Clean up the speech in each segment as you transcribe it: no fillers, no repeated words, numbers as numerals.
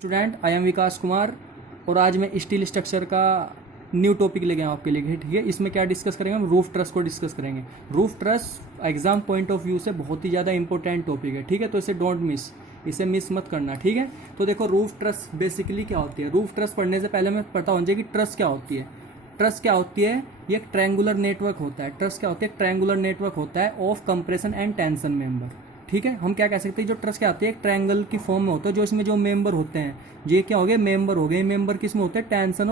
Student I am विकास कुमार और आज मैं स्टील स्ट्रक्चर का न्यू टॉपिक लेके आया आपके लिए। ठीक है, इसमें क्या डिस्कस करेंगे हम? रूफ ट्रस को डिस्कस करेंगे। Roof truss exam point of view से बहुत ही ज़्यादा इंपॉर्टेंट टॉपिक है। ठीक है, तो इसे डोंट मिस, इसे मिस मत करना। ठीक है, तो देखो रूफ ट्रस बेसिकली क्या होती है। रूफ ट्रस पढ़ने से पहले हमें पता होना चाहिए कि ट्रस क्या होती है। ट्रस क्या होती है? ये एक ट्रायंगुलर नेटवर्क होता है। ट्रस क्या होती है? एक ट्रायंगुलर नेटवर्क होता है of compression and tension member. ठीक है, हम क्या कह सकते हैं, जो ट्रस क्या आती है एक ट्रायंगल की फॉर्म में होता है, जो इसमें जो मेंबर होते हैं ये क्या हो गए? मेंबर हो गए। मेंबर किस में होते हैं? टेंशन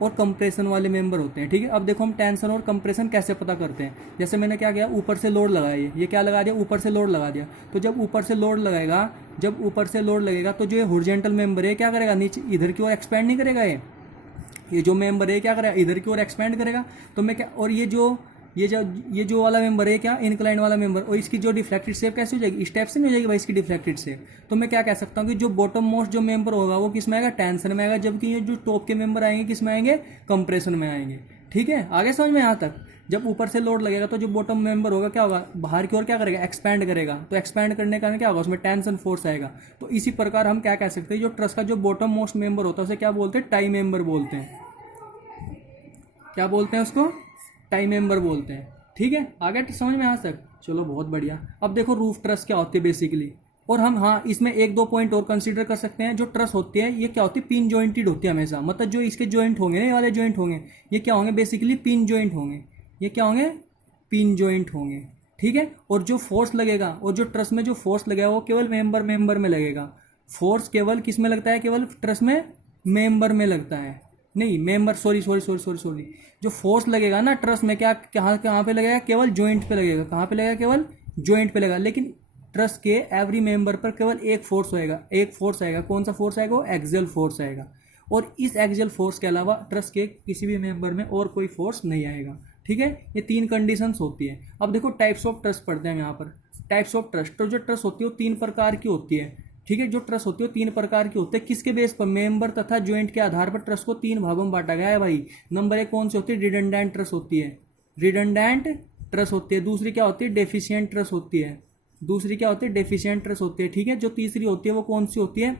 और कंप्रेशन वाले मेंबर होते हैं। ठीक है, अब देखो हम टेंशन और कंप्रेशन कैसे पता करते हैं। जैसे मैंने क्या किया, ऊपर से लोड लगाया, ये क्या लगा दिया? ऊपर से लोड लगा दिया। तो जब ऊपर से लोड लगेगा, जब ऊपर से लोड लगेगा तो जो ये हॉरिजॉन्टल मेंबर है क्या करेगा? नीचे इधर की ओर एक्सपेंड नहीं करेगा। ये जो मेंबर है क्या करेगा? इधर की ओर एक्सपेंड करेगा। तो मैं क्या, और ये जो वाला मेंबर है क्या? इनक्लाइन वाला मेंबर, और इसकी जो डिफ्लेक्टेड शेप कैसे हो जाएगी? स्टेप से नहीं हो जाएगी भाई इसकी डिफ्लेक्टेड शेप। तो मैं क्या कह सकता हूँ कि जो बॉटम मोस्ट जो मेंबर होगा वो किस में आएगा? टेंशन में आएगा, जबकि ये जो टॉप के मेंबर आएंगे किस में आएंगे? कंप्रेशन में आएंगे। ठीक है, आगे समझ में यहाँ तक? जब ऊपर से लोड लगेगा तो जो बॉटम मेंबर होगा क्या होगा? बाहर की ओर क्या करेगा? एक्सपैंड करेगा। तो एक्सपैंड करने का क्या होगा? उसमें टेंशन फोर्स आएगा। तो इसी प्रकार हम क्या कह सकते हैं, जो ट्रस का जो बॉटम मोस्ट मेंबर होता है उसे क्या बोलते हैं? टाई मेंबर बोलते हैं। क्या बोलते हैं उसको? टाई मेंबर बोलते हैं। ठीक है, आगे समझ में आ तक? चलो बहुत बढ़िया। अब देखो रूफ ट्रस क्या होती है बेसिकली, और हम हाँ इसमें एक दो पॉइंट और कंसीडर कर सकते हैं। जो ट्रस होती है ये क्या होती है? पिन जॉइंटेड होती है हमेशा। मतलब जो इसके जॉइंट होंगे, ये वाले जॉइंट होंगे, ये क्या होंगे? बेसिकली पिन जॉइंट होंगे। ये क्या होंगे? पिन जॉइंट होंगे। ठीक है, और जो फोर्स लगेगा, और जो ट्रस में जो फोर्स लगेगा वो केवल मेंबर में लगेगा। फोर्स केवल किस में लगता है? केवल ट्रस में मेंबर में लगता है। नहीं, मेंबर, सॉरी, जो फोर्स लगेगा ना ट्रस में, क्या कहाँ कहाँ पे लगेगा? केवल जॉइंट पे लगेगा। कहाँ पे लगेगा? केवल जॉइंट पे लगेगा। लेकिन ट्रस के एवरी मेंबर पर केवल एक फोर्स होएगा, एक फोर्स आएगा। कौन सा फोर्स आएगा? वो एक्सियल फोर्स आएगा। और इस एक्सियल फोर्स के अलावा ट्रस के किसी भी मेंबर में और कोई फोर्स नहीं आएगा। ठीक है, ये तीन कंडीशंस होती है। अब देखो टाइप्स ऑफ ट्रस पढ़ते हैं यहाँ पर। टाइप्स ऑफ ट्रस, तो जो ट्रस होती है वो तीन प्रकार की होती है। ठीक है, जो ट्रस होती है वो तीन प्रकार की होती है। किसके बेस पर? मेंबर तथा ज्वाइंट के आधार पर ट्रस को तीन भागों में बांटा गया है भाई। नंबर एक कौन सी होती है? रिडंडेंट ट्रस होती है। रिडंडेंट ट्रस होती है। दूसरी क्या होती है? डेफिशिएंट ट्रस होती है। दूसरी क्या होती है? डेफिशिएंट ट्रस होती है। ठीक है, जो तीसरी होती है वो कौन सी होती है?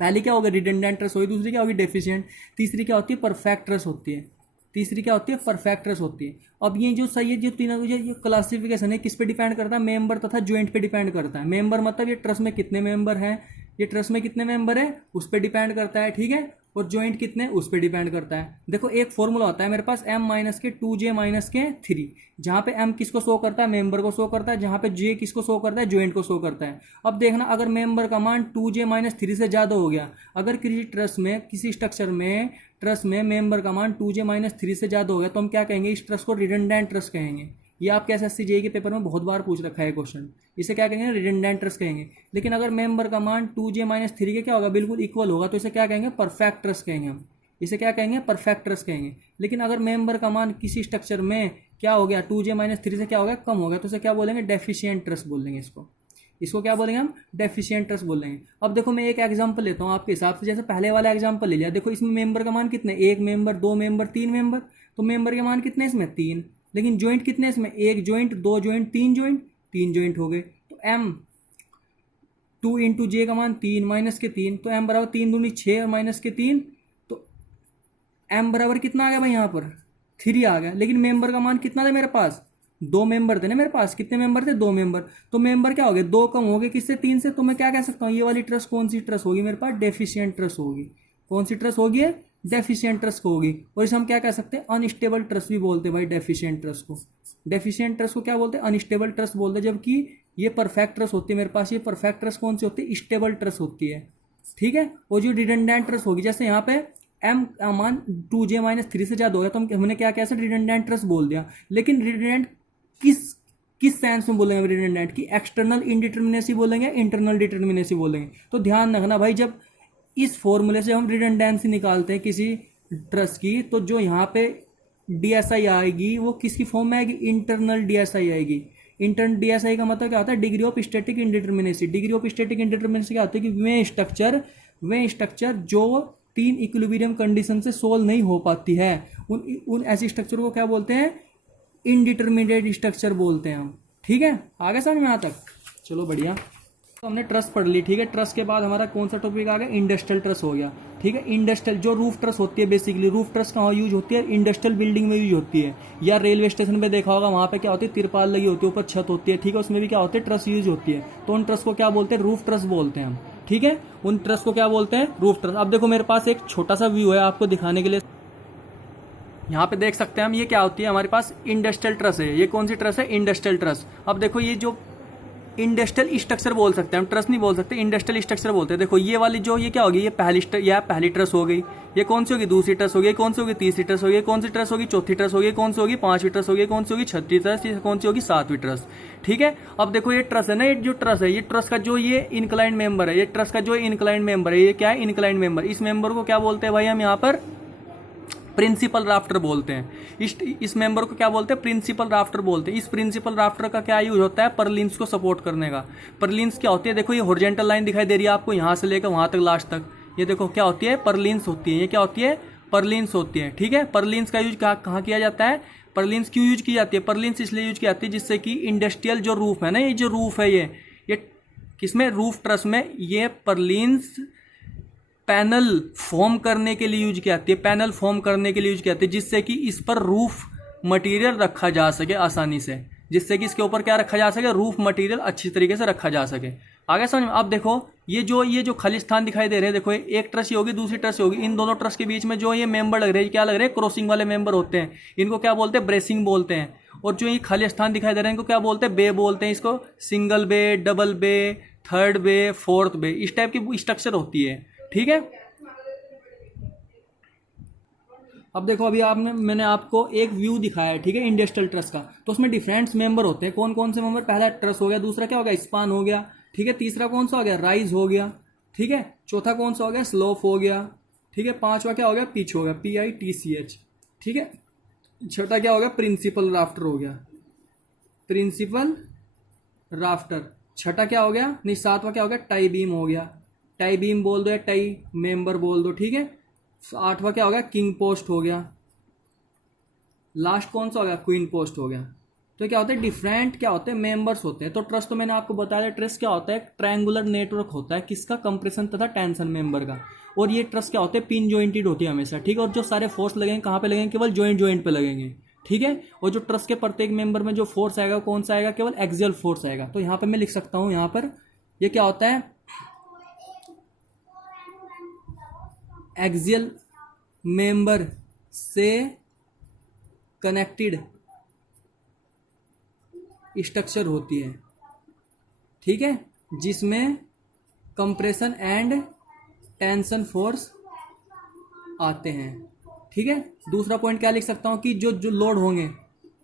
पहली क्या होगी? रिडंडेंट ट्रस होगी। दूसरी क्या होगी? डेफिशिएंट। तीसरी क्या होती है? परफेक्ट ट्रस होती है। तीसरी क्या होती है? परफेक्ट ट्रस होती है। अब ये जो सही है, जो तीनों ये क्लासिफिकेशन है किस पे डिपेंड करता है? मेंबर तथा ज्वाइंट पे डिपेंड करता है। मेंबर मतलब ये ट्रस में कितने मेंबर हैं, ये ट्रस में कितने मेंबर है उस पर डिपेंड करता है। ठीक है, और ज्वाइंट कितने उस पर डिपेंड करता है। देखो एक फॉर्मूला होता है मेरे पास, m माइनस के 2j माइनस के 3, जहाँ पे m किसको शो करता है? मेंबर को शो करता है। जहाँ पे j किसको शो करता है? ज्वाइंट को शो करता है। अब देखना, अगर मेंबर का मान 2j माइनस 3 से ज़्यादा हो गया, अगर किसी ट्रस में, किसी स्ट्रक्चर में, ट्रस में मेंबर का मान 2j माइनस 3 से ज़्यादा हो गया, तो हम क्या कहेंगे? इस ट्रस को रिडंडेंट ट्रस कहेंगे। ये आपके एसएससी जेईई के पेपर में बहुत बार पूछ रखा है क्वेश्चन। इसे क्या कहेंगे? रिडंडेंट ट्रस कहेंगे। लेकिन अगर मेंबर का मान 2j माइनस 3 के क्या होगा? बिल्कुल इक्वल होगा, तो इसे क्या कहेंगे? परफेक्ट ट्रस कहेंगे हम। इसे क्या कहेंगे? परफेक्ट ट्रस कहेंगे। लेकिन अगर मेंबर का मान किसी स्ट्रक्चर में क्या हो गया? 2j माइनस 3 से क्या हो गया? कम हो गया, तो इसे क्या बोलेंगे? डेफिशिएंट ट्रस बोलेंगे इसको। इसको क्या बोलेंगे हम? डेफिशिएंट ट्रस बोलेंगे। अब देखो मैं एक एग्जांपल लेता हूँ आपके हिसाब से। जैसे पहले वाला एग्जांपल ले लिया, देखो इसमें मेंबर का मान कितने? एक मेंबर, दो मेंबर, तीन मेंबर। तो मेंबर के मान कितने इसमें? तीन। लेकिन ज्वाइंट कितने इसमें? एक ज्वाइंट, दो ज्वाइंट, तीन ज्वाइंट, तीन ज्वाइंट हो गए। तो m 2 इंटू जे का मान 3 माइनस के 3, तो m बराबर 3 दूनी 6 माइनस के 3, तो m बराबर कितना आ गया भाई? यहाँ पर 3 आ गया। लेकिन मेंबर का मान कितना था मेरे पास? दो मेंबर थे ना मेरे पास। कितने मेंबर थे? दो मेंबर। तो मेंबर क्या हो गए? दो कम हो गए किससे? 3 से। तो मैं क्या कह सकता हूँ? ये वाली ट्रस कौन सी ट्रस होगी मेरे पास? डेफिशिएंट ट्रस होगी। कौन सी ट्रस होगी? डेफिशिएंट ट्रस को होगी। और इसे हम क्या कह सकते हैं? अनस्टेबल ट्रस भी बोलते हैं भाई डेफिशिएंट ट्रस को। डेफिशिएंट ट्रस को क्या बोलते हैं? अनस्टेबल ट्रस बोलते हैं। जबकि ये परफेक्ट ट्रस होती है मेरे पास। ये परफेक्ट ट्रस कौन सी होती है? स्टेबल ट्रस होती है। ठीक है, और जो रिडंडेंट ट्रस होगी, जैसे यहाँ पे m का मान 2j माइनस 3 से ज़्यादा हो गया, तो हमने क्या कैसे रिडंडेंट ट्रस बोल दिया। लेकिन रिडंडेंट किस सेंस में बोलेंगे? रिडंडेंट की एक्सटर्नल इनडिटर्मिनेसी बोलेंगे, इंटरनल डिटर्मिनेसी बोलेंगे। तो ध्यान रखना भाई, जब इस फॉर्मूले से हम रिडंडेंसी निकालते हैं किसी ट्रस की, तो जो यहाँ पे डीएसआई आएगी वो किसकी फॉर्म में आएगी? इंटरनल डीएसआई आएगी। इंटरनल डीएसआई का मतलब क्या होता है? Degree of static indeterminacy. Degree of static indeterminacy क्या होती है? कि वे स्ट्रक्चर जो तीन इक्विलिब्रियम कंडीशन से सोल्व नहीं हो पाती है, उन ऐसी स्ट्रक्चर को क्या बोलते हैं? इनडिटर्मिनेट स्ट्रक्चर बोलते हैं हम। ठीक है, आगे समझ में यहाँ तक? चलो बढ़िया। तो हमने ट्रस पढ़ ली, ठीक है। ट्रस के बाद हमारा कौन सा टॉपिक आ गया, इंडस्ट्रियल ट्रस हो गया, ठीक है। इंडस्ट्रियल जो रूफ ट्रस होती है, बेसिकली रूफ ट्रस कहाँ यूज होती है, इंडस्ट्रियल बिल्डिंग में यूज होती है, या रेलवे स्टेशन पे देखा होगा, वहाँ पे क्या होती है, तिरपाल लगी होती है, ऊपर छत होती है, ठीक है, उसमें भी क्या होते हैं, ट्रस यूज होती है। तो उन ट्रस को क्या बोलते हैं, रूफ ट्रस बोलते हैं हम, ठीक है। उन ट्रस को क्या बोलते हैं, रूफ ट्रस। अब देखो मेरे पास एक छोटा सा व्यू है आपको दिखाने के लिए, यहाँ पे देख सकते हैं हम, ये क्या होती है हमारे पास, इंडस्ट्रियल ट्रस है। ये कौन सी ट्रस है, इंडस्ट्रियल ट्रस। अब देखो ये जो इंडस्ट्रियल स्ट्रक्चर बोल सकते हैं हम, ट्रस नहीं बोल सकते, इंडस्ट्रियल स्ट्रक्चर बोलते हैं। देखो ये वाली जो, ये क्या होगी, ये पहली ट्रस हो गई, ये कौन सी होगी, दूसरी ट्रस होगी, कौन सी होगी, तीसरी ट्रस होगी, कौन सी ट्रस होगी, चौथी ट्रस होगी, कौन सी होगी, पांचवी ट्रस होगी, कौन सी होगी, छठी ट्रस, कौन सी होगी, सातवीं ट्रस, ठीक है। अब देखो ये ट्रस है ना, ये जो ट्रस है, ये ट्रस का जो ये इंक्लाइंड मेंबर है, ये ट्रस का जो इंक्लाइंड मेंबर है, ये क्या है, इंक्लाइंड मेंबर। इस मेंबर को क्या बोलते हैं भाई हम यहाँ पर, प्रिंसिपल राफ्टर बोलते हैं। इस मेंबर को क्या बोलते हैं, प्रिंसिपल राफ्टर बोलते हैं। इस प्रिंसिपल राफ्टर का क्या यूज होता है, परलिन्स को सपोर्ट करने का। परलिन्स क्या होती है, देखो ये हॉरिजॉन्टल लाइन दिखाई दे रही है आपको, यहाँ से लेकर वहां तक लास्ट तक, ये देखो क्या होती है, परलिन्स होती है। ये क्या होती है, परलिन्स होती है, ठीक है। परलिन्स का यूज कहाँ किया जाता है, परलिन्स क्यों यूज की जाती है, परलिन्स इसलिए यूज की जाती है जिससे कि इंडस्ट्रियल जो रूफ है ना, ये जो रूफ है, ये किसमें, रूफ ट्रस में, ये परलिन्स पैनल फॉर्म करने के लिए यूज की जाती है, पैनल फॉर्म करने के लिए यूज की जाती है, जिससे कि इस पर रूफ मटेरियल रखा जा सके आसानी से, जिससे कि इसके ऊपर क्या रखा जा सके, रूफ मटेरियल अच्छी तरीके से रखा जा सके। आगे समझ में। अब देखो ये जो खाली स्थान दिखाई दे रहे हैं, देखो एक ट्रस ही होगी, दूसरी ट्रस होगी, इन दोनों ट्रस के बीच में जो ये मेंबर लग रहे हैं, क्या लग रहे हैं, क्रॉसिंग वाले मेंबर होते हैं, इनको क्या बोलते हैं, ब्रेसिंग बोलते हैं। और जो ये खाली स्थान दिखाई दे रहे हैं, इनको क्या बोलते हैं, बे बोलते हैं। इसको सिंगल बे, डबल बे, थर्ड बे, फोर्थ बे, इस टाइप की स्ट्रक्चर होती है, ठीक है। अब देखो अभी मैंने आपको एक व्यू दिखाया है, ठीक है, इंडस्ट्रियल ट्रस का। तो उसमें डिफरेंट मेंबर होते हैं, कौन कौन से मेंबर, पहला ट्रस हो गया, दूसरा क्या हो गया, स्पान हो गया, ठीक है, तीसरा कौन सा हो गया, राइज हो गया, ठीक है, चौथा कौन सा हो गया, स्लोप हो गया, ठीक है, पांचवा क्या हो गया, पिच हो गया, PITCH, ठीक है, छठा क्या हो गया, प्रिंसिपल राफ्टर हो गया, प्रिंसिपल राफ्टर। छठा क्या हो गया, नहीं सातवां क्या हो गया, टाई बीम हो गया, टाई बीम बोल दो या टाई मेंबर बोल दो, ठीक है। आठवां क्या हो गया, किंग पोस्ट हो गया, लास्ट कौन सा हो गया, क्वीन पोस्ट हो गया। तो क्या होता है, डिफरेंट क्या होते हैं, मेंबर्स होते हैं। तो ट्रस तो मैंने आपको बताया, ट्रस क्या होता है, ट्रायंगुलर नेटवर्क होता है, किसका, कंप्रेशन तथा टेंशन मेंबर का। और ये ट्रस क्या होते हैं, पिन जॉइंटेड होती है हमेशा, ठीक है। और जो सारे फोर्स लगेंगे कहाँ पे लगेंगे, केवल जॉइंट पे लगेंगे, ठीक है। और जो ट्रस के प्रत्येक मेंबर में जो फोर्स आएगा कौन सा आएगा, केवल एक्सियल फोर्स आएगा। तो यहाँ पे मैं लिख सकता हूँ, यहाँ पर ये क्या होता है, एक्सियल मेंबर से कनेक्टेड स्ट्रक्चर होती है, ठीक है, जिसमें कंप्रेशन एंड टेंशन फोर्स आते हैं, ठीक है। दूसरा पॉइंट क्या लिख सकता हूं कि जो लोड होंगे,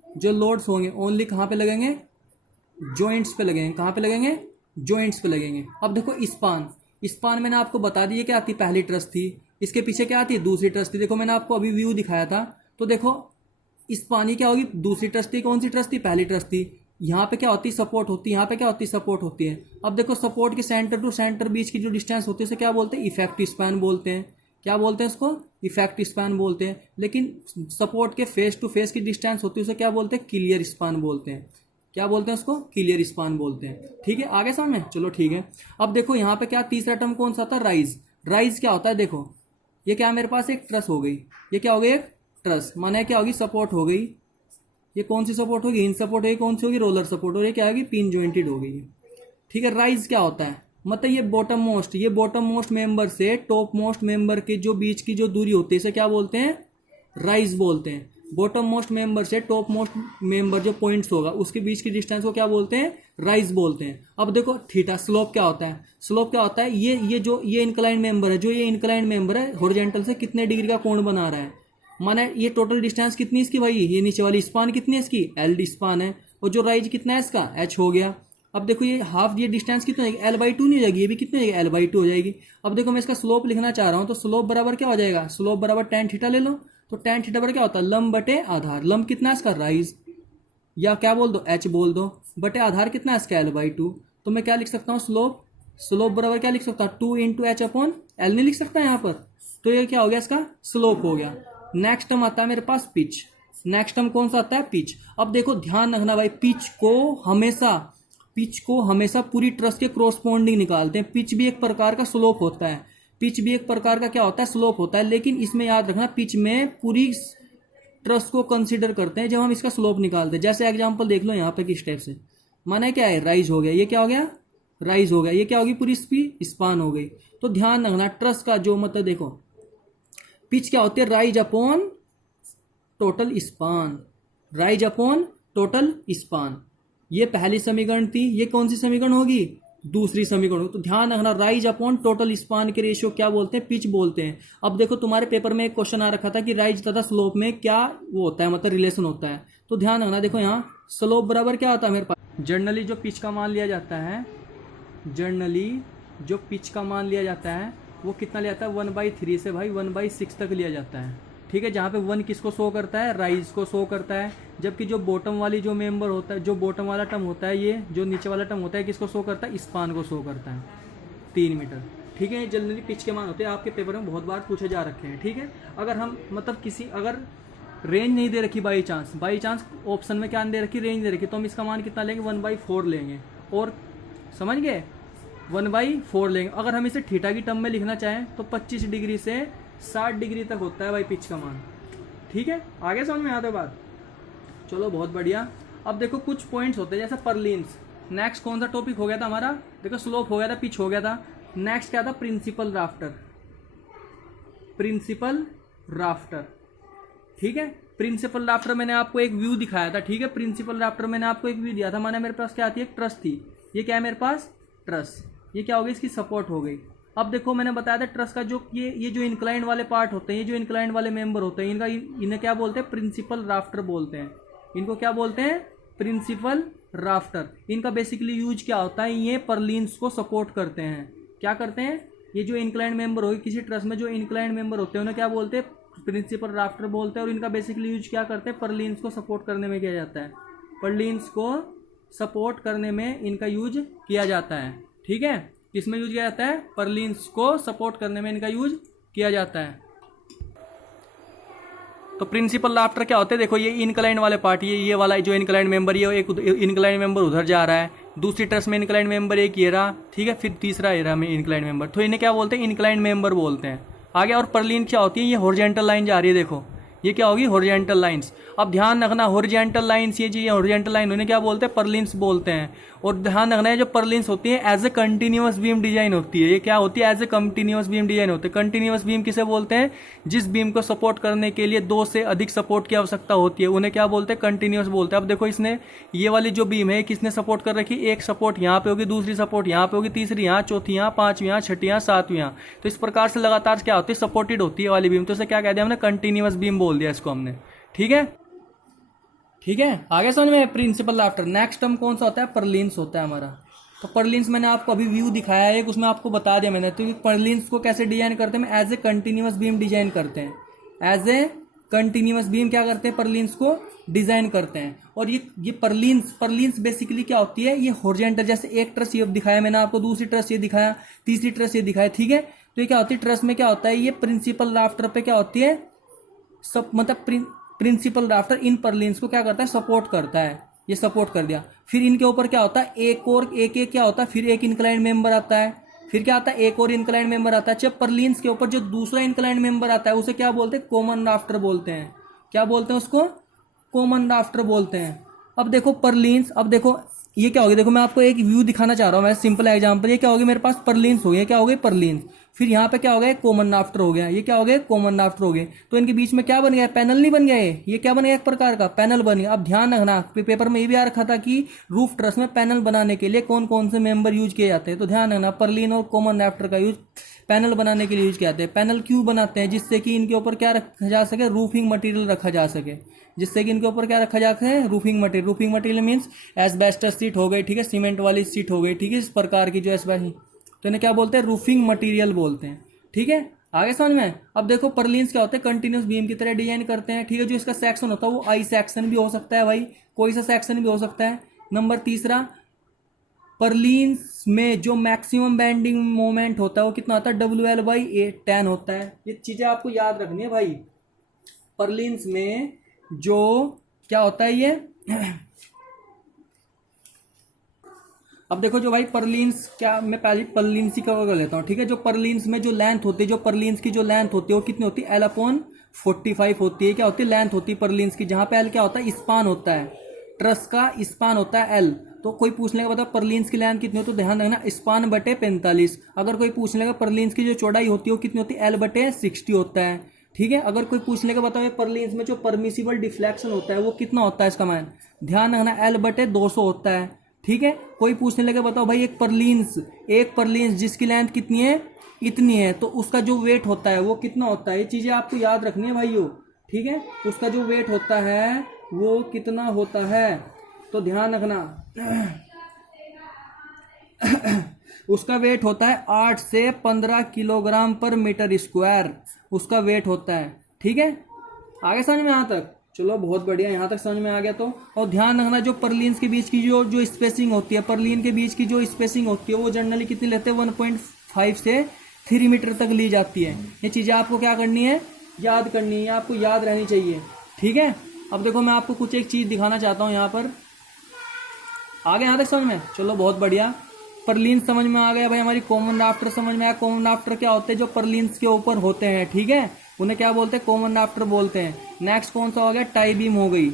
जो लोड्स होंगे ओनली कहाँ पे लगेंगे, जॉइंट्स पे लगेंगे, कहाँ पे लगेंगे, जॉइंट्स पे लगेंगे। अब देखो स्पान मैंने आपको बता दी क्या आती, पहली ट्रस थी, इसके पीछे क्या आती है, दूसरी ट्रस थी। देखो मैंने आपको अभी व्यू दिखाया था, तो देखो स्पानी क्या होगी, दूसरी ट्रस थी, कौन सी ट्रस थी, पहली ट्रस थी। यहाँ पे क्या होती है, सपोर्ट होती है, यहाँ पे क्या होती है, सपोर्ट होती है। अब देखो सपोर्ट के सेंटर टू सेंटर बीच की जो डिस्टेंस होती है उसे क्या बोलते हैं, इफेक्टिव स्पैन बोलते हैं। क्या बोलते हैं इसको, इफेक्टिव स्पैन बोलते हैं। लेकिन सपोर्ट के फेस टू फेस की डिस्टेंस होती है उसे क्या बोलते हैं, क्लियर स्पैन बोलते हैं। क्या बोलते हैं उसको, क्लियर स्पैन बोलते हैं, ठीक है। आगे समझ में, चलो ठीक है। अब देखो यहाँ पे क्या तीसरा टर्म कौन सा था, राइज। राइज क्या होता है, देखो ये क्या मेरे पास एक ट्रस हो गई, ये क्या हो गई, एक ट्रस, माने क्या होगी, सपोर्ट हो गई। ये कौन सी सपोर्ट होगी, हिंज सपोर्ट होगी, कौन सी होगी, रोलर सपोर्ट, और ये क्या होगी, पिन जॉइंटेड हो गई, ठीक है। राइज क्या होता है, मतलब ये बॉटम मोस्ट मेंबर से टॉप मोस्ट मेंबर के जो बीच की जो दूरी होती है इसे क्या बोलते हैं, राइज बोलते हैं। बॉटम मोस्ट मेंबर से टॉप मोस्ट मेंबर जो पॉइंट्स होगा उसके बीच की डिस्टेंस को क्या बोलते हैं, राइज बोलते हैं। अब देखो थीटा, स्लोप क्या होता है, स्लोप क्या होता है, ये इंक्लाइंड मेंबर है, जो ये इंक्लाइंड मेंबर है हॉरिजॉन्टल से कितने डिग्री का कोण बना रहा है, माना ये टोटल डिस्टेंस कितनी इसकी भाई, ये नीचे वाली स्पान कितनी है इसकी, LD स्पान है, और जो राइज कितना है इसका, H हो गया। अब देखो ये हाफ, ये डिस्टेंस कितना हो जाएगी, L/2 नहीं हो जाएगी, ये भी कितनी हो जाएगी, L/2 हो जाएगी। अब देखो मैं इसका स्लोप लिखना चाह रहा हूँ, तो स्लोप बराबर क्या हो जाएगा, स्लोप बराबर tan थीटा ले लो। तो tan थीटा बराबर क्या होता है, लंब बटे आधार। लंब कितना है इसका, राइज, या क्या बोल दो, H बोल दो, बटे आधार कितना है इसका, L/2। तो मैं क्या लिख सकता हूँ, स्लोप बराबर क्या लिख सकता हूँ, 2 × H/L नहीं लिख सकता यहाँ पर। तो ये क्या हो गया, इसका स्लोप हो गया। नेक्स्ट टर्म आता है मेरे पास पिच। नेक्स्ट टर्म कौन सा आता है, पिच। अब देखो ध्यान रखना भाई, पिच को हमेशा पिच को हमेशा पूरी ट्रस के क्रॉसपोंडिंग निकालते हैं। पिच भी एक प्रकार का स्लोप होता है, पिच भी एक प्रकार का क्या होता है, स्लोप होता है। लेकिन इसमें याद रखना, पिच में पूरी ट्रस को कंसीडर करते हैं जब हम इसका स्लोप निकालते हैं। जैसे एग्जांपल देख लो यहाँ पे किस टाइप से, माना क्या है, राइज हो गया, ये क्या हो गया, राइज हो गया, ये क्या होगी, पूरी स्पान हो गई। तो ध्यान रखना ट्रस का जो मतलब देखो, पिच क्या होती है, rise upon total span, rise upon total span. ये पहली समीकरण थी, ये कौन सी समीकरण होगी, दूसरी समीकरण होगी। तो ध्यान रखना, राइज अपॉन टोटल स्पान के रेशियो क्या बोलते हैं, पिच बोलते हैं। अब देखो तुम्हारे पेपर में एक क्वेश्चन आ रखा था कि राइज तथा स्लोप में क्या वो होता है, मतलब रिलेशन होता है। तो ध्यान रखना, देखो यहाँ स्लोप बराबर क्या होता है मेरे पास, जनरली जो पिच का मान लिया जाता है, जनरली जो पिच का मान लिया जाता है वो कितना लिया जाता है, 1/3 से भाई 1/6 तक लिया जाता है। ठीक है, जहाँ पे 1 किसको शो करता है, राइज को शो करता है। जबकि जो बॉटम वाली जो मेंबर होता है, जो बॉटम वाला टर्म होता है, ये जो नीचे वाला टर्म होता है किसको शो करता है, स्पान को शो करता है, 3 मीटर। ठीक है, जनरली पिच के मान होते हैं, आपके पेपर में बहुत बार पूछे जा रखे हैं। ठीक है, अगर हम मतलब किसी अगर रेंज नहीं दे रखी, बाई चांस ऑप्शन में क्या दे रखी, रेंज दे रखी, तो हम इसका मान कितना लेंगे, 1/4 लेंगे। और समझ गए, 1/4 लेंगे। अगर हम इसे थीटा की टर्म में लिखना चाहें तो 25 डिग्री से 60 डिग्री तक होता है भाई पिच का मान। ठीक है, आगे समझ में आता है बात, चलो बहुत बढ़िया। अब देखो कुछ पॉइंट्स होते हैं जैसे परलिन्स। नेक्स्ट कौन सा टॉपिक हो गया था हमारा, देखो स्लोप हो गया था, पिच हो गया था। नेक्स्ट क्या था, प्रिंसिपल राफ्टर, प्रिंसिपल राफ्टर। ठीक है, प्रिंसिपल राफ्टर मैंने आपको एक व्यू दिखाया था। ठीक है, प्रिंसिपल राफ्टर मैंने आपको एक व्यू दिया था, माना मेरे पास क्या आती है, एक ट्रस थी। ये क्या है मेरे पास, ट्रस, ये क्या हो गई, इसकी सपोर्ट हो गई। अब देखो मैंने बताया था ट्रस का जो ये जो इंक्लाइंड वाले पार्ट होते हैं, ये जो इंक्लाइंड वाले मेंबर होते हैं, इन्हें क्या बोलते हैं, प्रिंसिपल राफ्टर बोलते हैं। इनको क्या बोलते हैं, प्रिंसिपल राफ्टर। इनका बेसिकली यूज क्या होता है, ये परलिन्स को सपोर्ट करते हैं। क्या करते हैं, ये जो इंक्लाइंड मेंबर होगी किसी ट्रस में, जो इंक्लाइंड मेंबर होते हैं उन्हें क्या बोलते हैं, प्रिंसिपल राफ्टर बोलते हैं। और इनका बेसिकली यूज क्या करते हैं, परलिन्स को सपोर्ट करने में किया जाता है, परलिन्स को सपोर्ट करने में इनका यूज किया जाता है। ठीक है, किसमें यूज किया जाता है, परलिन्स को सपोर्ट करने में इनका यूज किया जाता है। तो प्रिंसिपल राफ्टर क्या होते हैं, देखो ये इनक्लाइन वाले पार्ट, ये वाला जो इनक्लाइन मेंबर, ये एक इनक्लाइन मेंबर उधर जा रहा है, दूसरी ट्रस में इनक्लाइन मेंबर एक ये रहा। ठीक है, फिर तीसरा ये रहा में इनक्लाइन मेंबर, तो इन्हें क्या बोलते हैं, इनक्लाइन मेंबर बोलते हैं। आगे और परलिन क्या होती है, ये हॉरिजॉन्टल लाइन जा रही है, देखो ये क्या होगी, हॉरिजॉन्टल लाइंस। अब ध्यान रखना, हॉरिजॉन्टल लाइंस, ये जो हॉरिजॉन्टल लाइन उन्हें क्या बोलते हैं, परलिन्स बोलते हैं। और ध्यान रखना है, जो परलिन्स होती है as a continuous beam design होती है। ये क्या होती है, as a continuous beam design होती है। कंटिन्यूअस बीम किसे बोलते हैं, जिस बीम को सपोर्ट करने के लिए 2 से अधिक सपोर्ट की आवश्यकता होती है, उन्हें क्या बोलते हैं, कंटिन्यूअस बोलते हैं। अब देखो इसने ये वाली जो बीम है किसने सपोर्ट कर रखी, एक सपोर्ट यहाँ पे होगी, दूसरी सपोर्ट यहाँ पे होगी, तीसरी यहाँ, चौथी यहाँ, पांचवी यहाँ, छठी यहाँ, सातवीं यहाँ। तो इस प्रकार से लगातार क्या होती है, सपोर्टेड होती है वाली बीम। तो इसे क्या कह दिया हमने, कंटिन्यूअस बीम बोल दिया इसको हमने। ठीक है, ठीक है, आगे समझ में, प्रिंसिपल राफ्टर। नेक्स्ट टर्म कौन सा होता है, परलिन्स होता है हमारा। तो परलिन्स मैंने आपको अभी व्यू दिखाया है, उसमें आपको बता दिया मैंने। तो परलिन्स को कैसे डिजाइन करते हैं, as a continuous beam design करते हैं, एज ए कंटिन्यूअस बीम क्या करते हैं, परलिन्स को डिजाइन करते हैं। और ये परलिन्स बेसिकली क्या होती है, ये हॉरिजॉन्टल, जैसे एक ट्रस ये दिखाया मैंने आपको, दूसरी ट्रस ये दिखाया, तीसरी ट्रस ये दिखाया। ठीक है, तो ये क्या होती है, ट्रस में क्या होता है, ये प्रिंसिपल राफ्टर पे क्या होती है, सब मतलब प्रिंसिपल राफ्टर इन परलिन्स को क्या करता है, सपोर्ट करता है। ये सपोर्ट कर दिया, फिर इनके ऊपर क्या होता है, एक क्या होता है, फिर एक इंक्लाइंड मेंबर आता है, फिर क्या आता है, एक और इंक्लाइंड मेंबर आता है। जब परलिन्स के ऊपर जो दूसरा इंक्लाइंड मेंबर आता है उसे क्या बोलते हैं, कॉमन राफ्टर बोलते हैं। क्या बोलते हैं उसको, कॉमन राफ्टर बोलते हैं। अब देखो परलिन्स, अब देखो ये क्या होगी, देखो मैं आपको एक व्यू दिखाना चाह रहा हूँ, मैं सिंपल एग्जांपल। ये क्या होगी, मेरे पास परलिन्स हो गए, क्या हो गए, परलिन्स। फिर यहाँ पे क्या हो गया, कॉमन राफ्टर हो गया, ये क्या हो गया, कॉमन राफ्टर हो गए। तो इनके बीच में क्या बन गया, पैनल नहीं बन गया, ये क्या बन गया, एक प्रकार का पैनल बन गया। अब ध्यान रखना, पेपर में ये भी आ रखा था कि रूफ ट्रस में पैनल बनाने के लिए कौन कौन से मेंबर यूज किए जाते हैं। तो ध्यान रखना, परलिन और कॉमन राफ्टर का यूज पैनल बनाने के लिए यूज किया जाता है। पैनल क्यों बनाते हैं, जिससे कि इनके ऊपर क्या रखा जा सके, रूफिंग मटेरियल रखा जा सके, जिससे कि इनके ऊपर क्या रखा जा सके, roofing material. Roofing material means asbestos seat हो गई, ठीक है, सीमेंट वाली सीट हो गई, ठीक है, इस प्रकार की जो एस्बेस्टस, तो इन्हें क्या बोलते हैं, रूफिंग मटेरियल बोलते हैं। ठीक है, आगे समझ में। अब देखो परलिन्स क्या होते हैं, कंटिन्यूअस बीम की तरह डिजाइन करते हैं। ठीक है, जो इसका सेक्शन होता है वो आई सेक्शन भी हो सकता है भाई, कोई सा सेक्शन भी हो सकता है। नंबर तीसरा, परलिन्स में जो मैक्सिमम बेंडिंग मोमेंट होता है वो कितना होता है, WL/10 होता है। ये चीजें आपको याद रखनी है भाई। परलिन्स में जो क्या होता है, ये अब देखो जो भाई परलिन्स, क्या मैं पहले परलिन्स ही कवर कर लेता हूँ, ठीक है। जो परलिन्स में जो लेंथ होती है, जो परलिन्स की जो लेंथ होती है वो कितनी होती है, L/45 होती है। क्या होती है, लेंथ होती है परलिन्स की, जहाँ पे L क्या होता है, स्पान होता है, ट्रस का स्पान होता है L। तो कोई पूछ लेगा बता परलिन्स की लेंथ कितनी होती है, तो ध्यान रखना स्पान बटे 45। अगर कोई पूछ लेगा परलिन्स की जो चौड़ाई होती है वो कितनी होती है, L/60 होता है, ठीक है। अगर कोई पूछ लेगा बताओ परलिन्स में जो परमिसिबल डिफ्लेक्शन होता है वो कितना होता है, इसका मान ध्यान रखना L/200 होता है, ठीक है। कोई पूछने लगे बताओ भाई एक परलिन्स जिसकी लेंथ कितनी है, इतनी है, तो उसका जो वेट होता है वो कितना होता है, ये चीजें आपको याद रखनी है भाइयों, ठीक है। उसका जो वेट होता है वो कितना होता है, तो ध्यान रखना उसका वेट होता है 8 से 15 किलोग्राम पर मीटर स्क्वायर, उसका वेट होता है, ठीक है। आगे समझ में यहाँ तक, चलो बहुत बढ़िया, यहाँ तक समझ में आ गया। तो और ध्यान रखना जो परलिन्स के बीच की जो स्पेसिंग होती है, परलिन के बीच की जो स्पेसिंग होती है वो जनरली कितनी लेते हैं, 1.5 से 3 मीटर तक ली जाती है। ये चीज़ें आपको क्या करनी है, याद करनी है, आपको याद रहनी चाहिए, ठीक है। अब देखो मैं आपको कुछ एक चीज़ दिखाना चाहता हूँ यहाँ पर, आगे यहाँ तक समझ में, चलो बहुत बढ़िया। परलिन्स समझ में आ गया भाई, हमारी कॉमन राफ्टर समझ में आया। कॉमन राफ्टर क्या होते हैं, जो परलिन्स के ऊपर होते हैं, ठीक है, उन्हें क्या बोलते हैं, कॉमन राफ्टर बोलते हैं। नेक्स्ट कौन सा हो गया, टाई बीम हो गई।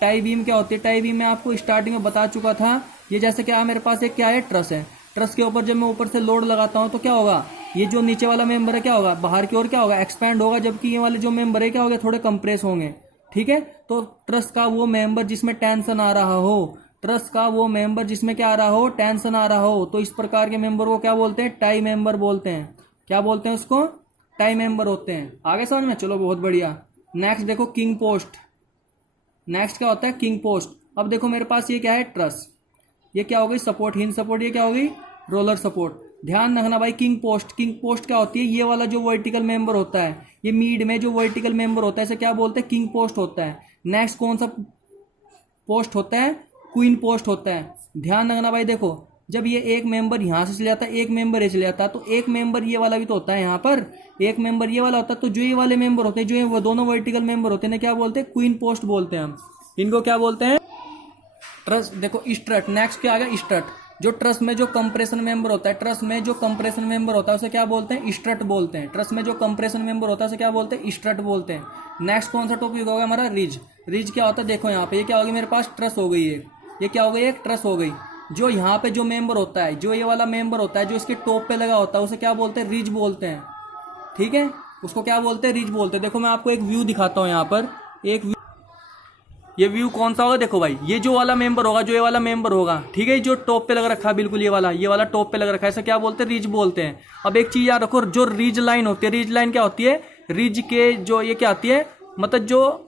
टाई बीम क्या होती है, टाई बीम मैं आपको स्टार्टिंग में बता चुका था। ये जैसे क्या मेरे पास एक क्या है, ट्रस है, ट्रस के ऊपर जब मैं ऊपर से लोड लगाता हूँ तो क्या होगा, ये जो नीचे वाला मेंबर है क्या होगा, बाहर की ओर क्या होगा, एक्सपैंड होगा, जबकि ये वाले जो मेंबर है क्या होगा, थोड़े कंप्रेस होंगे, ठीक है। तो ट्रस का वो मेंबर जिसमें टेंशन आ रहा हो, ट्रस का वो मेंबर जिसमें क्या आ रहा हो, टेंशन आ रहा हो, तो इस प्रकार के मेंबर को क्या बोलते हैं, टाई मेंबर बोलते हैं। क्या बोलते हैं उसको, टाई मेंबर होते हैं। आगे समझ में, चलो बहुत बढ़िया। नेक्स्ट देखो किंग पोस्ट, नेक्स्ट क्या होता है, किंग पोस्ट। अब देखो मेरे पास ये क्या है, ट्रस, ये क्या हो गई, सपोर्ट, हिंज सपोर्ट, ये क्या हो गई, रोलर सपोर्ट। ध्यान रखना भाई किंग पोस्ट क्या होती है, ये वाला जो वर्टिकल मेंबर होता है, ये मीड में जो वर्टिकल मेंबर होता है इसे क्या बोलते हैं, किंग पोस्ट होता है। नेक्स्ट कौन सा पोस्ट होता है, क्वीन पोस्ट होता है। ध्यान रखना भाई, देखो जब ये एक मेंबर यहां से चले जाता है, एक मेंबर ये चले जाता है, तो एक मेंबर ये वाला भी तो होता है, यहाँ पर एक मेंबर ये वाला होता है, तो जो ये वाले मेंबर होते हैं, जो वो दोनों वर्टिकल मेंबर होते हैं, क्या बोलते हैं, क्वीन पोस्ट बोलते हैं हम इनको, क्या बोलते हैं, ट्रस। देखो स्ट्रट, नेक्स्ट क्या आ गया, स्ट्रट। जो ट्रस में जो कंप्रेशन मेंबर होता है, ट्रस में जो कंप्रेशन मेंबर होता है उसे क्या बोलते हैं, स्ट्रट बोलते हैं। ट्रस में जो कंप्रेशन मेंबर होता है उसे क्या बोलते हैं, स्ट्रट बोलते हैं। नेक्स्ट कौन सा टॉपिक होगा हमारा, रिज। रिज क्या होता है, देखो यहाँ पे ये क्या होगी, मेरे पास ट्रस हो गई है, ये क्या हो गई, एक ट्रस हो गई। जो यहाँ पे जो मेंबर होता है, जो ये वाला मेंबर होता है, जो इसके टॉप पे लगा होता है उसे क्या बोलते हैं, रिज बोलते हैं, ठीक है, उसको क्या बोलते हैं, रिज बोलते हैं। देखो मैं आपको एक व्यू दिखाता हूँ यहाँ पर, एक व्यू, ये व्यू कौन सा होगा, देखो भाई ये जो वाला मेंबर होगा, जो ये वाला मेंबर होगा, ठीक है, जो टॉप पे लग रखा है, बिल्कुल ये वाला टॉप पे लग रखा है, इसे क्या बोलते हैं, रिज बोलते हैं। अब एक चीज याद रखो, जो रिज लाइन होती है, रिज लाइन क्या होती है, रिज के जो ये क्या आती है, मतलब जो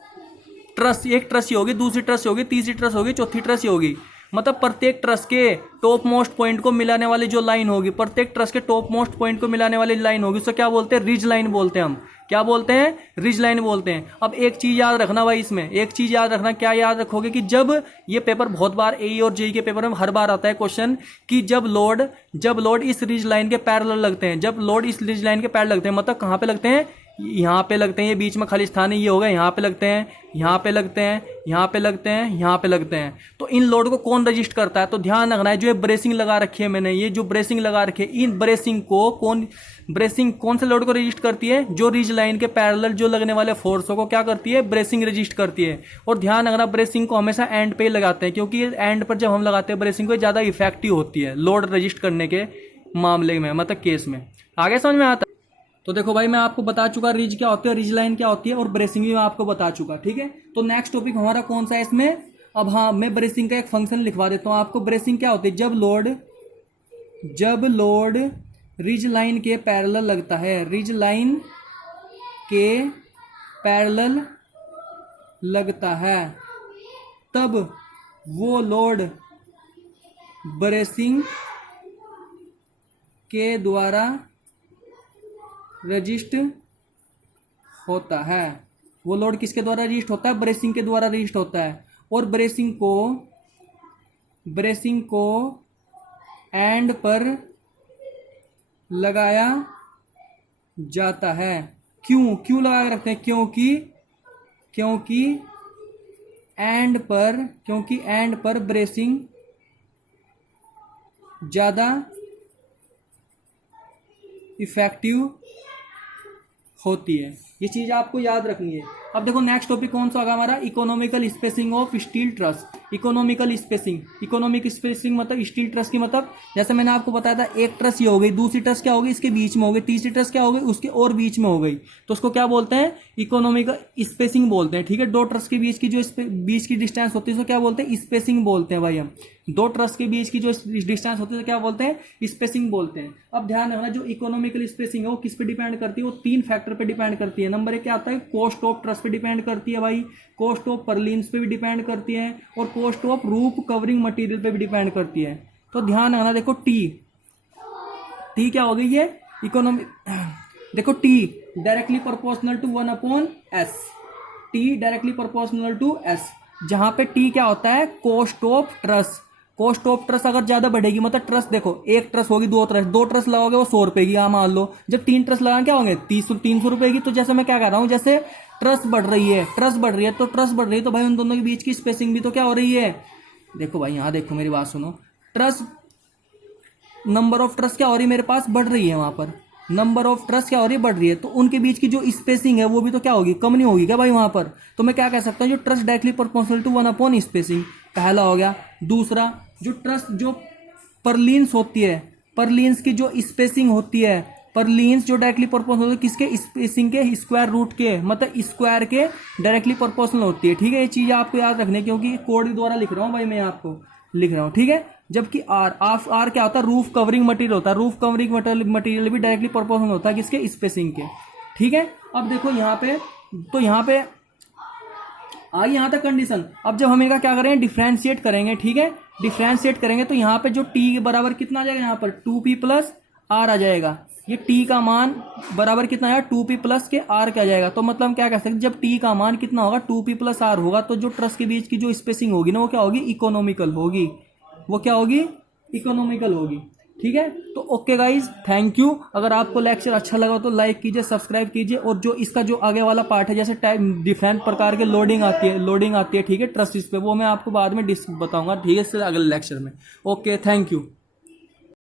ट्रस, एक ट्रस ही होगी, दूसरी ट्रस होगी, तीसरी ट्रस होगी, चौथी ट्रस ही होगी, मतलब प्रत्येक ट्रस के टॉप मोस्ट पॉइंट को मिलाने वाली जो लाइन होगी, प्रत्येक ट्रस के टॉप मोस्ट पॉइंट को मिलाने वाली लाइन होगी, उसे क्या बोलते हैं, रिज लाइन बोलते हैं हम। क्या बोलते हैं, रिज लाइन बोलते हैं। अब एक चीज याद रखना भाई, इसमें एक चीज याद रखना, क्या याद रखोगे कि जब ये पेपर बहुत बार एई और जेई के पेपर में हर बार आता है क्वेश्चन, कि जब लोड इस रिज लाइन के पैरेलल लगते हैं, जब लोड इस रिज लाइन के पैरेलल लगते हैं, मतलब कहाँ पे लगते हैं, यहाँ पे लगते हैं, ये बीच में खाली स्थान है, ये होगा, यहाँ पे लगते हैं, यहाँ पे लगते हैं, यहाँ पे लगते हैं, यहाँ पे लगते हैं। तो इन लोड को कौन रजिस्ट करता है, तो ध्यान रखना है, जो ये ब्रेसिंग लगा रखी है मैंने, ये जो ब्रेसिंग लगा रखी है, इन ब्रेसिंग कौन से लोड को रजिस्ट करती है, जो रिज लाइन के पैरेलल जो लगने वाले फोर्सों को क्या करती है, ब्रेसिंग रजिस्ट करती है। और ध्यान रखना ब्रेसिंग को हमेशा एंड पे ही लगाते हैं, क्योंकि एंड पर जब हम लगाते हैं ब्रेसिंग को ज्यादा इफेक्टिव होती है लोड रजिस्ट करने के मामले में, मतलब केस में। आगे समझ में आता है। तो देखो भाई मैं आपको बता चुका रिज क्या होती है, रिज लाइन क्या होती है, और ब्रेसिंग भी मैं आपको बता चुका, ठीक है। तो नेक्स्ट टॉपिक हमारा कौन सा है इसमें, अब हाँ मैं ब्रेसिंग का एक फंक्शन लिखवा देता हूँ आपको। ब्रेसिंग क्या होती है, जब लोड रिज लाइन के पैरेलल लगता है, रिज लाइन के पैरेलल लगता है, तब वो लोड ब्रेसिंग के द्वारा रजिस्ट होता है। वो लोड किसके द्वारा रजिस्ट होता है, ब्रेसिंग के द्वारा रजिस्ट होता है। और ब्रेसिंग को एंड पर लगाया जाता है। क्यों लगा के रखते हैं, क्योंकि एंड पर ब्रेसिंग ज़्यादा इफेक्टिव होती है। ये चीज़ आपको याद रखनी है। अब देखो नेक्स्ट टॉपिक कौन सा होगा हमारा, economical spacing of steel truss. Economical spacing, economic spacing मतलब स्टील ट्रस की मतलब जैसे मैंने आपको बताया था, एक ट्रस ये हो गई, दूसरी ट्रस क्या हो गई इसके बीच में हो गई, तीसरी ट्रस क्या हो गई उसके और बीच में हो गई, तो उसको क्या बोलते हैं, इकोनॉमिकल स्पेसिंग बोलते हैं। ठीक है, दो ट्रस के बीच की जो बीच की डिस्टेंस होती है उसको क्या बोलते हैं, स्पेसिंग बोलते हैं भाई। हम दो ट्रस के बीच की जो डिस्टेंस होती है क्या बोलते हैं, स्पेसिंग बोलते हैं। अब ध्यान रखना, जो इकोनॉमिकल स्पेसिंग है वो किस पे डिपेंड करती है, वो 3 फैक्टर पे डिपेंड करती है। नंबर 1 क्या आता है, कॉस्ट ऑफ ट्रस पे डिपेंड करती है भाई, कॉस्ट ऑफ पर्लिन्स पे भी डिपेंड करती है, और cost of roof covering material पे भी डिपेंड करती है। तो ध्यान रखना, देखो टी क्या हो गई ये इकोनॉमिक, देखो T directly proportional to 1/s, T directly proportional to s, जहां पे टी क्या होता है, cost of truss. Cost of truss अगर ज्यादा बढ़ेगी, मतलब ट्रस देखो, एक ट्रस होगी, दो ट्रस लगाओगे वो 100 रुपए की, मान लो जब 3 ट्रस लगा क्या होंगे 300 रुपए की। तो जैसे मैं क्या कह रहा हूं, जैसे ट्रस बढ़ रही है तो भाई उन दोनों के बीच की स्पेसिंग भी तो क्या हो रही है। देखो भाई यहां देखो, मेरी बात सुनो, ट्रस नंबर ऑफ ट्रस क्या हो रही है मेरे पास, बढ़ रही है, वहां पर नंबर ऑफ ट्रस क्या हो रही है, बढ़ रही है, तो उनके बीच की जो स्पेसिंग है वो भी तो क्या होगी, कम नहीं होगी क्या भाई वहां पर। तो मैं क्या कह सकता हूँ, जो truss directly proportional to 1 spacing, पहला हो गया। दूसरा, जो ट्रस जो परलीन्स होती है, परलीन्स की जो स्पेसिंग होती है, परलीन्स जो डायरेक्टली प्रोपोर्शनल होती है किसके, स्पेसिंग के स्क्वायर रूट के, मतलब स्क्वायर के डायरेक्टली प्रोपोर्शनल होती है। ठीक है, ये चीज आपको याद रखनी है, क्योंकि कोड द्वारा लिख रहा हूँ भाई, मैं आपको लिख रहा हूँ। ठीक है, जबकि आर क्या होता है, रूफ कवरिंग मटेरियल होता है, रूफ कवरिंग मटेरियल भी डायरेक्टली प्रोपोर्शनल होता है किसके, स्पेसिंग के। ठीक है, अब देखो यहाँ पे, तो यहाँ पे आई यहाँ तक कंडीशन। अब जब हम इनका क्या करेंगे, डिफ्रेंशिएट करेंगे। ठीक है, डिफ्रेंशिएट करेंगे तो यहाँ पे जो टी के बराबर कितना आ जाएगा, यहाँ पर 2p प्लस आर आ जाएगा। ये टी का मान बराबर कितना आएगा, 2p प्लस के आर क्या जाएगा। तो मतलब हम क्या कह सकते हैं, जब टी का मान कितना होगा, 2p प्लस आर होगा, तो जो ट्रस के बीच की जो स्पेसिंग होगी ना, वो क्या होगी, इकोनॉमिकल होगी, वो क्या होगी, इकोनॉमिकल होगी। ठीक है, तो ओके गाइज, थैंक यू। अगर आपको लेक्चर अच्छा लगा तो लाइक कीजिए, सब्सक्राइब कीजिए, और जो इसका जो आगे वाला पार्ट है, जैसे टाइप डिफरेंट प्रकार के लोडिंग आती है, ठीक है, ट्रस्ट पे, वो मैं आपको बाद में बताऊंगा, ठीक है, अगले लेक्चर में। Okay, thank you.